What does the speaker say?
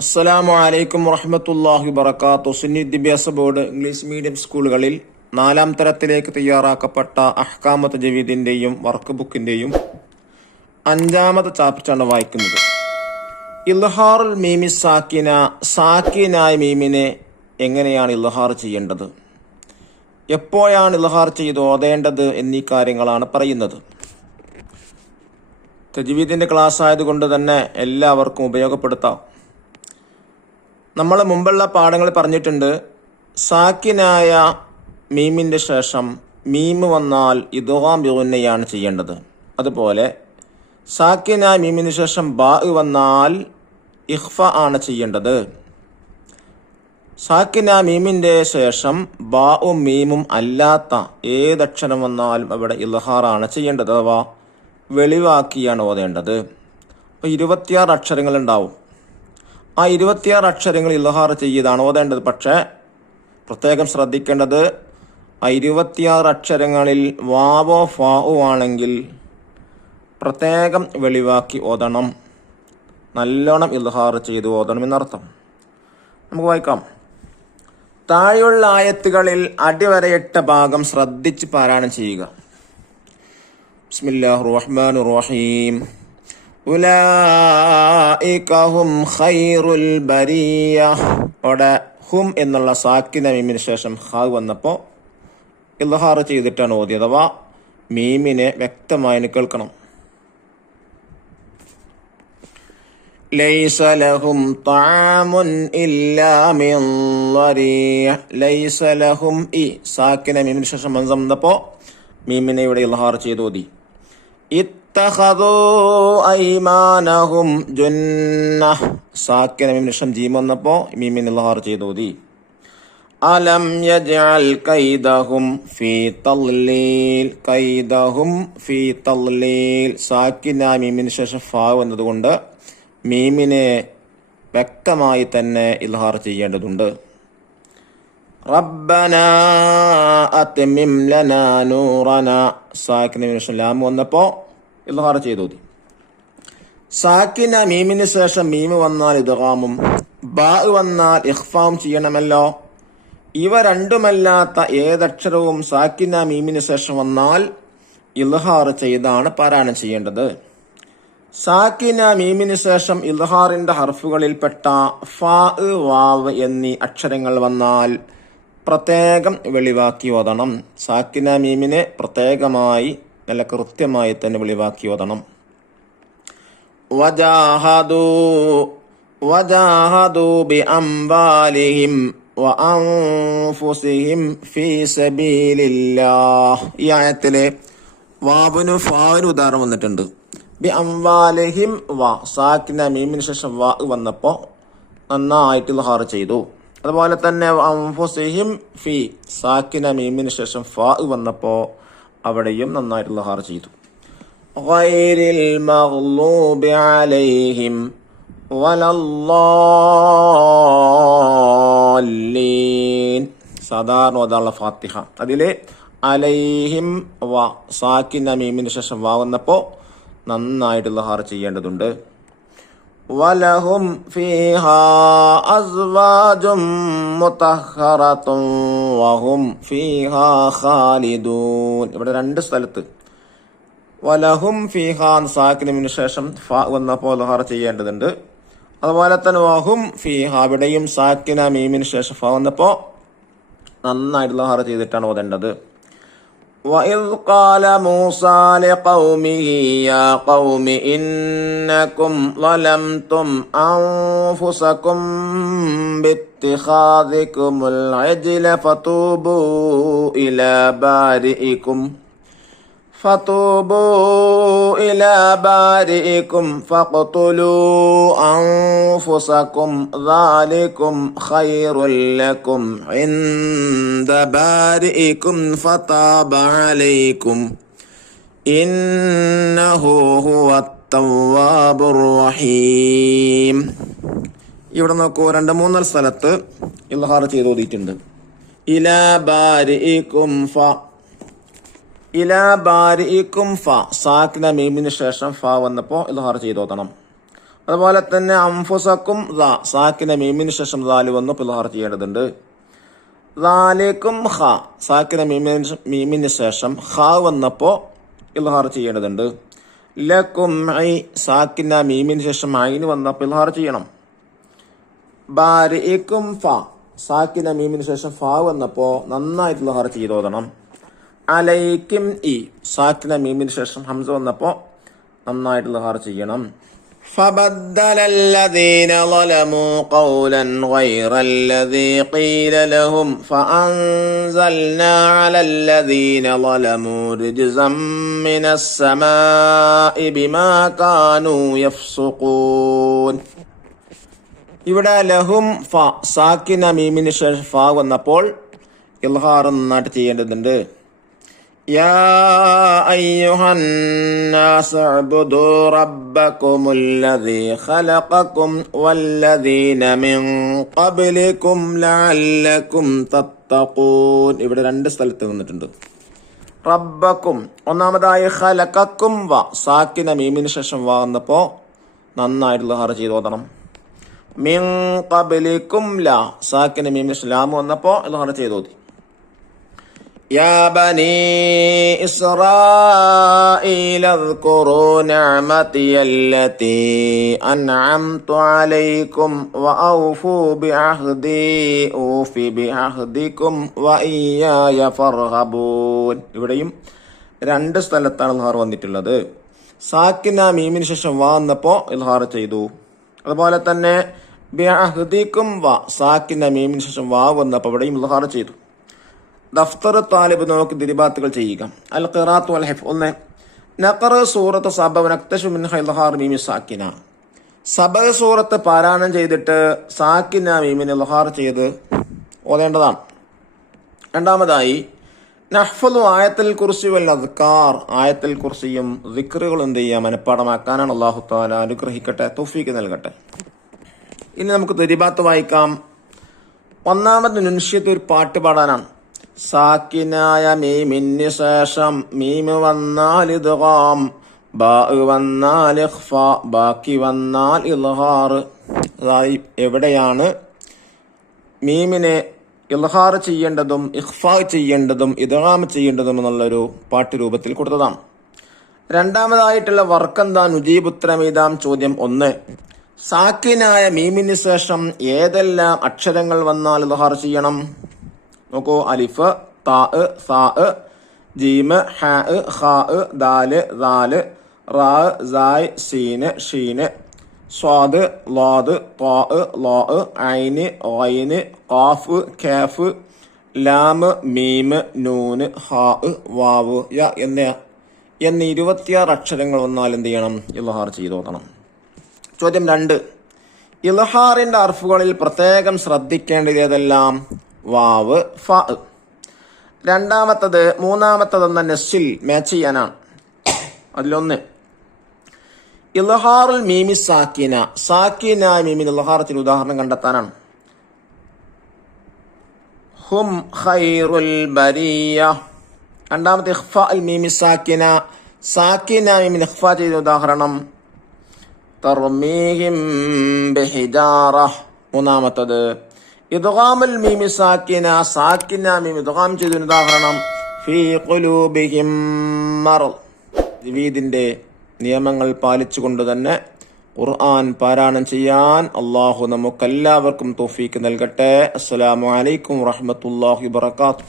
അസ്സലാമു അലൈക്കും വറഹ്മത്തുള്ളാഹി വബറകാതുഹു. സുന്നി വിദ്യാഭ്യാസ ബോർഡ് ഇംഗ്ലീഷ് മീഡിയം സ്കൂളുകളിൽ 4ാം തരത്തിലേക്ക് തയ്യാറാക്കപ്പെട്ട അഹ്കാമത്ത് ജവീദിന്റെയും വർക്ക് ബുക്കിന്റെയും 5ാമത്തെ ചാപ്റ്ററാണ് വായിക്കുന്നത്. ഇൽഹാറുൽ മീമി സാക്കിന, സാക്കിനായ മീമിനെ എങ്ങനെയാണ് ഇൽഹാർ ചെയ്യേണ്ടത്, എപ്പോഴാണ് ഇൽഹാർ ചെയ്ത് ഓതേണ്ടത് എന്നീ കാര്യങ്ങളാണ് പറയുന്നത്. തജ്വീദിന്റെ ക്ലാസ് ആയതുകൊണ്ട് തന്നെ എല്ലാവർക്കും ഉപയോഗപ്പെടുത്താം. നമ്മൾ മുമ്പുള്ള പാഠങ്ങളിൽ പറഞ്ഞിട്ടുണ്ട്, സാക്കിനായ മീമിൻ്റെ ശേഷം മീമ് വന്നാൽ ഇദ്ഗാം ബിഗുന്നയാണ് ചെയ്യേണ്ടത്. അതുപോലെ സാക്കിനായ മീമിന് ശേഷം ബാ വന്നാൽ ഇഖ്ഫ ആണ് ചെയ്യേണ്ടത്. സാക്കിനായ മീമിൻ്റെ ശേഷം ബാവും മീമും അല്ലാത്ത ഏതക്ഷരം വന്നാലും അവിടെ ഇൽഹാറാണ് ചെയ്യേണ്ടത്, അഥവാ വെളിവാക്കിയാണ് ഓതേണ്ടത്. അപ്പോൾ 26 അക്ഷരങ്ങൾ ഉണ്ടാവും. ആ 26 അക്ഷരങ്ങൾ ഇൽഹാർ ചെയ്താണ് ഓതേണ്ടത്. പക്ഷേ പ്രത്യേകം ശ്രദ്ധിക്കേണ്ടത്, ആ 26 അക്ഷരങ്ങളിൽ വാവോ ഫാവോ ആണെങ്കിൽ പ്രത്യേകം വെളിവാക്കി ഓതണം, നല്ലോണം ഇൽഹാർ ചെയ്ത് ഓതണം എന്നർത്ഥം. നമുക്ക് വായിക്കാം. താഴെയുള്ള ആയത്തുകളിൽ അടിവരയിട്ട ഭാഗം ശ്രദ്ധിച്ച് പാരായണം ചെയ്യുക. ബിസ്മില്ലാഹിർ റഹ്മാനിർ റഹീം. ഉലൈക ഹും ഖൈറുൽ ബരിയ. അവിടെ ഹും എന്നുള്ള സാക്കിന മീമിന് ശേഷം ഖാ വന്നപ്പോൾ ഇൽഹാർ ചെയ്തിട്ടാണ് ഓതിയത്, അഥവാ മീമിനെ വ്യക്തമായി കേൾക്കണം. ലൈസ ലഹും തഅമുൻ ഇല്ലാ മിൻ ളരിയ. ലൈസ ലഹും ഈ സാക്കിന മീമിന് ശേഷം ഹംസ വന്നപ്പോൾ മീമിനെ ഇവിടെ ഇൽഹാർ ചെയ്ത് ഓതി. ഇത്തഖദൂ ഐമാനഹും ജുന്നഹ്. സാക്കിന മീമിന് ശേഷം ജീം വന്നപ്പോൾ മീമിനെ ഇൽഹാർ ചെയ്ത് ഓതി. അലം യജ്അൽ കൈദഹും ഫീ തളീൽ. കൈദഹും ഫീ തളീൽ. സാക്കിന മീമിന് ശേഷം ഫാ വന്നതുകൊണ്ട് മീമിനെ വ്യക്തമായി തന്നെ ഇൽഹാർ ചെയ്യേണ്ടതുണ്ട്. റബ്ബനാ അത്മിം ലനാ നൂറനാ. സാക്കിന മീമിന് ശേഷം ലാം വന്നപ്പോൾ ഇൽഹാർ ചെയ്തു. സാക്കിന മീമിന് ശേഷം മീമ് വന്നാൽ ഇദ്ഗാമും ബാ വന്നാൽ ഇഖ്ഫാവും ചെയ്യണമല്ലോ. ഇവ രണ്ടുമല്ലാത്ത ഏതക്ഷരവും സാക്കിന മീമിന് ശേഷം വന്നാൽ ഇൽഹാർ ചെയ്താണ് പാരായണം ചെയ്യേണ്ടത്. സാക്കിന മീമിന് ശേഷം ഇൽഹാറിന്റെ ഹർഫുകളിൽപ്പെട്ട ഫാ, വാവ് എന്നീ അക്ഷരങ്ങൾ വന്നാൽ പ്രത്യേകം വെളിവാക്കി ഓതണം. സാക്കിന മീമിനെ പ്രത്യേകമായി നല്ല കൃത്യമായി തന്നെ വെളിവാക്കി ഓതണം. വജാഹദൂ ബിഅംവാലിഹിം വഅൻഫുസിഹിം ഫീ സബീലില്ലാഹ്. ഈ ആയത്തിലെ വാവിനു ഫാവിന് ഉദാഹരണം വന്നിട്ടുണ്ട്. ബിഅംവാലിഹിം വ, സാക്കിന മീമിന് ശേഷം വ വന്നപ്പോൾ നന്നായിട്ട് ഇൽഹാർ ചെയ്തു. അതുപോലെ തന്നെ അൻഫുസിഹിം ഫി, സാക്കിന മീമിന് ശേഷം ഫാ വന്നപ്പോൾ അവിടെയും നന്നായിട്ട് ഇൽഹാർ ചെയ്തു. ഗൈരിൽ മഗ്ലൂബി അലൈഹിം വലല്ലാലീൻ. സാധാരണ ഓതാനുള്ള ഫാത്തിഹ, അതിലെ അലൈഹിം വ, സാക്കിന മീമിന് ശേഷം വാ വന്നപ്പോൾ നന്നായിട്ട് ഇൽഹാർ ചെയ്യേണ്ടതുണ്ട്. വലഹും ഫീഹാ അസ്വാജും മുതഹ്ഹറത്തും വഹും ഫീഹാ ഖാലിദൂൻ. ഇവിടെ 2 സ്ഥലത്ത് വലഹും ഫീഹാ സാക്കിനു ശേഷം ഫാ വന്നപ്പോൾ ഇൽഹാർ ചെയ്യേണ്ടതുണ്ട്. അതുപോലെ തന്നെ വഹും ഫീഹാ, ഇവിടെയും സാക്കിന മീമിന് ശേഷം ഫാ വന്നപ്പോൾ നന്നായിട്ട് ഇൽഹാർ ചെയ്തിട്ടാണ് ഓതേണ്ടത്. وَإِذْ قَالَ مُوسَى لِقَوْمِهِ يَا قَوْمِ إِنَّكُمْ ظَلَمْتُمْ أَنفُسَكُمْ بِاتِّخَاذِكُمُ الْعِجْلَ فَتُوبُوا إِلَى بَارِئِكُمْ فَاقْتُلُوا أَنفُسَكُمْ ذَلِكُمْ خَيْرٌ لَكُمْ عِندَ بَارِئِكُمْ فَتَابَ عَلَيْكُمْ إِنَّهُ هُوَ التَّوَّابُ الرَّحِيمُ. ഇവിടെ നോക്കൂ, 2-3 സ്ഥലത്ത് ഇൽഹാർ ചെയ്ത് ഓതിയിട്ടുണ്ട്. ഇലാ ബാരിഇകും ഫ, ഇലാ ബാരിഇകും ഫ, സാക്കിന മീമിന് ശേഷം ഫ വന്നപ്പോൾ ഇൽഹാർ ചെയ്തോതണം. അതുപോലെ തന്നെ അംഫുസക്കും സാക്കിന മീമിന് ശേഷം ദാല് വന്നു ഇദ്ഹാർ ചെയ്യേണ്ടതുണ്ട്. ദാലിക്കും ഖ സാക്കിന മീമിന് ശേഷം ഖ വന്നപ്പോ ഇദ്ഹാർ ചെയ്യേണ്ടതുണ്ട്. ലക്കും ഐ സാക്കിന മീമിന് ശേഷം ഐന് വന്നപ്പോൾ ഇദ്ഹാർ ചെയ്യണം. ബാരിക്കും ഫ സാക്കിന മീമിന് ശേഷം ഫ വന്നപ്പോ നന്നായിട്ട് ഇദ്ഹാർ ചെയ്തോതണം. അലൈക്കും ഇ സാക്കിന മീമിന് ശേഷം ഹംസ വന്നപ്പോ നന്നായിട്ട് ഇദ്ഹാർ ചെയ്യണം. فبدل الذين ظلموا قولا غير الذي قيل لهم فأنزلنا على الذين ظلموا رجزا من السماء بما كانوا يفسقون. ഇവിടെ ലഹും ഫ സാക്കിന മീമിന് ശേഷം ഫ വന്നപ്പോൾ ഇൽഹാർ നന്നായിട്ട് ചെയ്യേണ്ടതുണ്ട്. യാ അയ്യുഹന്നാസ് ഉബ്ദു റബ്ബകുമുല്ലദീ ഖലഖകും വല്ലദീന മിൻ ഖബ്ലികും ലഅല്ലകും തത്തഖൂൻ. ഇവിടെ രണ്ട് സ്ഥലത്ത് വന്നിട്ടുണ്ട്. റബ്ബക്കും ഒന്നാമതായി ഖലഖക്കും വ സാക്കിന മീമിന് ശേഷം വ വന്നപ്പോ നന്നായിട്ട് ഇൽഹാർ ചെയ്ത് ഓതണം. മിൻ ഖബ്ലികും ല സാക്കിന മീമിന് ശേഷം ലാം വന്നപ്പോ ഇൽഹാർ ചെയ്ത് ഓതി. യാ ബനീ ഇസ്രായീല اذ്കുറൂ നിഅമതി അല്ലതീ അൻഅംതു അലൈക്കും വഔഫൂ ബിഅഹ്ദി ഊഫി ബിഅഹ്ദിക്കും വഇയ്യായ ഫർഹബൂൻ. ഇവിടെയും രണ്ട് സ്ഥലത്താണ് ഇൽഹാർ വന്നിട്ടുള്ളത്. സാക്കിന മീമിന് ശേഷം വ വന്നപ്പോ ഇൽഹാർ ചെയ്തു. അതുപോലെ തന്നെ ബിഅഹ്ദിക്കും വ സാക്കിന മീമിന് ശേഷം വ വന്നപ്പോ ഇവിടെയും ഇൽഹാർ ചെയ്തു. ദഫ്തർ താലിബ് നോക്കി ദിരിബാത്തുകൾ ചെയ്യുക. അൽ ഖിറാഅത്ത് വൽ ഹിഫ്ദ്. ഒന്ന് നഖറ സൂറത്ത് സബ വനക്തശു മിൻഹ ഇൽഹാർ മീമി സാക്കിന. സബ സൂറത്ത് പാരായണം ചെയ്തിട്ട് സാക്കിന മീമിന് ഇൽഹാർ ചെയ്ത് ഓതേണ്ടതാണ്. രണ്ടാമതായി നഹ്ഫദു ആയത്തുൽ കുർസി വൽ അദ്കാർ. ആയത്തുൽ കുർസിയും ദിക്റുകളും എന്ത് ചെയ്യുക, മനഃപ്പാടമാക്കാനാണ്. അല്ലാഹു തആല അനുഗ്രഹിക്കട്ടെ, തൗഫീഖ് നൽകട്ടെ. ഇനി നമുക്ക് ദിരിബാത്ത് വായിക്കാം. ഒന്നാമത് നുൻഷിയത്ത് ഒരു പാട്ട് പാടാനാണ്. സാക്കിനായ മീമിന് ശേഷം മീമ് വന്നാൽ ഇദ്ഗാം, ബാ വന്നാൽ ഇഖ്ഫ, ബാക്കി വന്നാൽ ഇൽഹാർ. അതായത് എവിടെയാണ് മീമിനെ ഇൽഹാർ ചെയ്യേണ്ടതും ഇഖ്ഫാ ചെയ്യേണ്ടതും ഇദ്ഗാം ചെയ്യേണ്ടതും എന്നുള്ളൊരു പാട്ട് രൂപത്തിൽ കൊടുത്തതാണ്. രണ്ടാമതായിട്ടുള്ള വർക്കെന്താ, നുജീബുത്തരമീതാം. ചോദ്യം 1. സാക്കിനായ മീമിന് ശേഷം ഏതെല്ലാം അക്ഷരങ്ങൾ വന്നാൽ ഇൽഹാർ ചെയ്യണം? നോക്കൂ, അലിഫ്, താ, സാ, ജീമ്, ഹാ, ഖാ, ദാല്, ദാല്, റാ, സായ്, സീന്, ഷീന്, സ്വാദ്, ലാദ്, ത്വാ, ലാ, ഐന്, ഗൈന്, ഖാഫ്, കാഫ്, ലാമ്, മീമ്, നൂന്, ഹാ, വാവ്, യ എന്നീ 26 അക്ഷരങ്ങൾ വന്നാൽ എന്ത് ചെയ്യണം? ഇൽഹാർ ചെയ്തോക്കണം. ചോദ്യം 2. ഇൽഹാറിന്റെ അർഫുകളിൽ പ്രത്യേകം ശ്രദ്ധിക്കേണ്ടത് ഏതെല്ലാം? വാവ്, ഫ. മൂന്നാമത്തതെന്ന നെസ്സിൽ മാച്ച് ചെയ്യാനാണ്. അതിലൊന്ന് ഇൽഹാറുൽ മീമി സാക്കിന. സാക്കിന മീമിന് ഇൽഹാറത്തിന് ഉദാഹരണം കണ്ടെത്താനാണ്. ഹും ഖൈറുൽ ബരിയ. രണ്ടാമത്തെ ഇഖ്ഫാ അൽ മീമി സാക്കിന. സാക്കിന മീമിന് ഇഖ്ഫാ ചെയ്ത ഉദാഹരണം തർമീഹിം ബിഹിജാറ. മൂന്നാമത്തത് ഇദ്ഗാമുൽ മീമി സാക്കിന. സാക്കിന മീം ഇദ്ഗാം ചെയ്ത ഉദാഹരണം ഫീ ഖുലൂബിഹിം മറദ്. തജ്വീദിന്റെ നിയമങ്ങൾ പാലിച്ചുകൊണ്ട് തന്നെ ഖുർആൻ പാരായണം ചെയ്യാൻ അല്ലാഹു നമുക്കെല്ലാവർക്കും തൗഫീഖ് നൽകട്ടെ. അസ്സലാമു അലൈക്കും വറഹ്മത്തുള്ളാഹി വബറകാതുഹു.